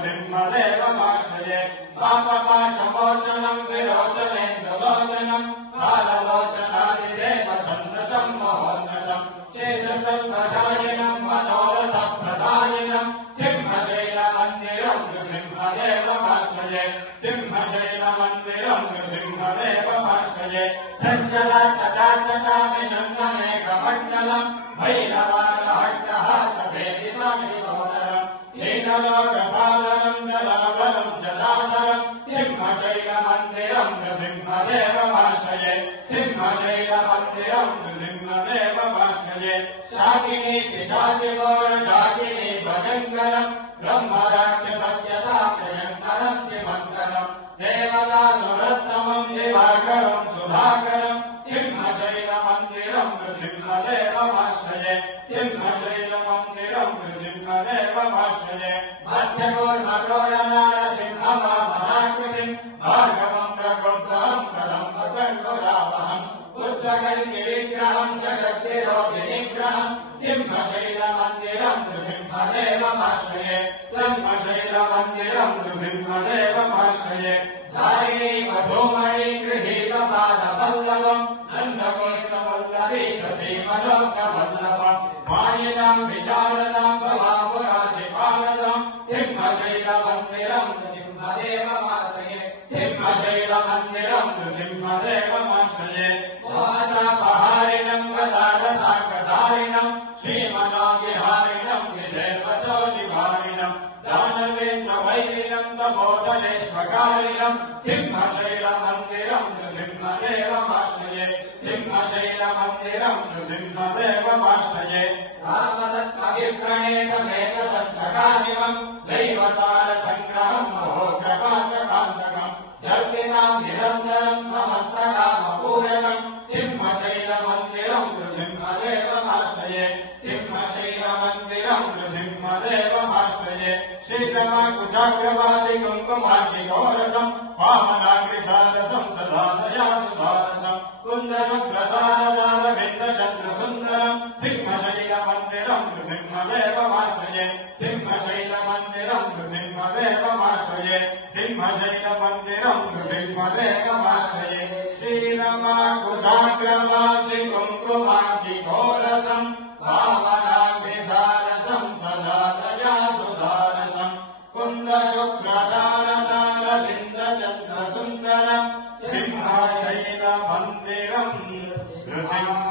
नृसिंहदेवमाश्रये पापपाशमोचनम् विरोचनेन्दुलोचनम् बाललोचनादिदेवसन्नतम् महोन्नतम् चेतसर्वशायिनम् मनोरथप्रदायिनम् सिंहशैलमन्दिरम् नृसिंहदेवमाश्रये सिंहशैलमन्दिरम् नृसिंहदेवमाश्रये सज्जलचटाचटाभिनन्दमेकमण्डलम् भैरवालहट्टहासभेदितमिलोदरम् लीललोकसागरम् जलाधरम् जलाधरम् सिंहशैलमन्दिरम् नृसिंहदेवमाश्रये सिंहशैलमन्दिरम् नृसिंहदेवमाश्रये शाकिनी पिशाचिघोरशाकिनी भयङ्करम् ब्रह्मराक्षसत्यदाक्षयङ्करम् शिवङ्करम् देवदासुरत्तमम् दिवाकरम् सुधाकरम् सिंहशैलमन्दिरम् नृसिंहदेवमाश्रये सिंहशैलमन्दिरम् नृसिंहदेवमाश्रये मत्स्यकूर्मकोडनारसिंहवामनाकृतिम् भार्गवम् प्रकृतम् प्रलम्बकर्मुरावहम् पुत्रकल्किविग्रहम् जगद्विरोधिनिग्रहम् सिंहशैलमन्दिरम् नृसिंहदेवमाश्रये सिंहशैलमन्दिरम् नृसिंहदेवमाश्रये धारिणी वधूमणि गृहीतपादपल्लवम् नन्दगोष्ठवल्लभी सतीमलोकवल्लभम् मायिनाम् विशारदाम् भवापुराशिपारदाम् सिंहशैलमन्दिरम् नृसिंहदेवमाश्रये सिंहशैलमन्दिरम् नृसिंहदेवमाश्रये वातापहारिणम् गदारताकधारिणम् श्रीमनोविहारिणम् विदेवतो निवारिणम् दानवेन्द्रवैरिणम् तपोधनेश्वकारिणम् सिंहशैलमन्दिरम् नृसिंहदेवमाश्रये सिंहशैलमन्दिरम् नृसिंहदेवमाश्रये रामसत्मविप्रणेतमेतदष्टकाशिवम् दैवसारसङ्ग्रहम् महोग्रकान्तकान्तकम् जल्पिताम् निरन्तरम् समस्तकामपूरकम् सिंहशैलमन्दिरम् नृसिंहदेवमाश्रये सिंहशैलमन्दिरम् नृसिंहदेवमाश्रये श्रीरमकुचाग्रवासि कुङ्कुमार्तिघोरसम् वामनाग्रिसारसम् सदा दया सुधारसम् कुन्दशुभ्रसारदारविन्दचन्द्रसुन्दरम् सिंहशैलमन्दिरम् नृसिंहदेवमाश्रये सिंहशैलमन्दिरम् नृसिंहदेवमाश्रये सिंहशैलमन्दिरम् नृसिंहदेवमाश्रये श्रीरमकुचाग्रवासि कुङ्कुमार्तिघोरसम् वामनाग्रिसारसम् सदा दया सुधारसम् कुन्दशुभ्रसारदारविन्दचन्द्रसुन्दरम् सिंहशैलमन्दिरम् नृसिंह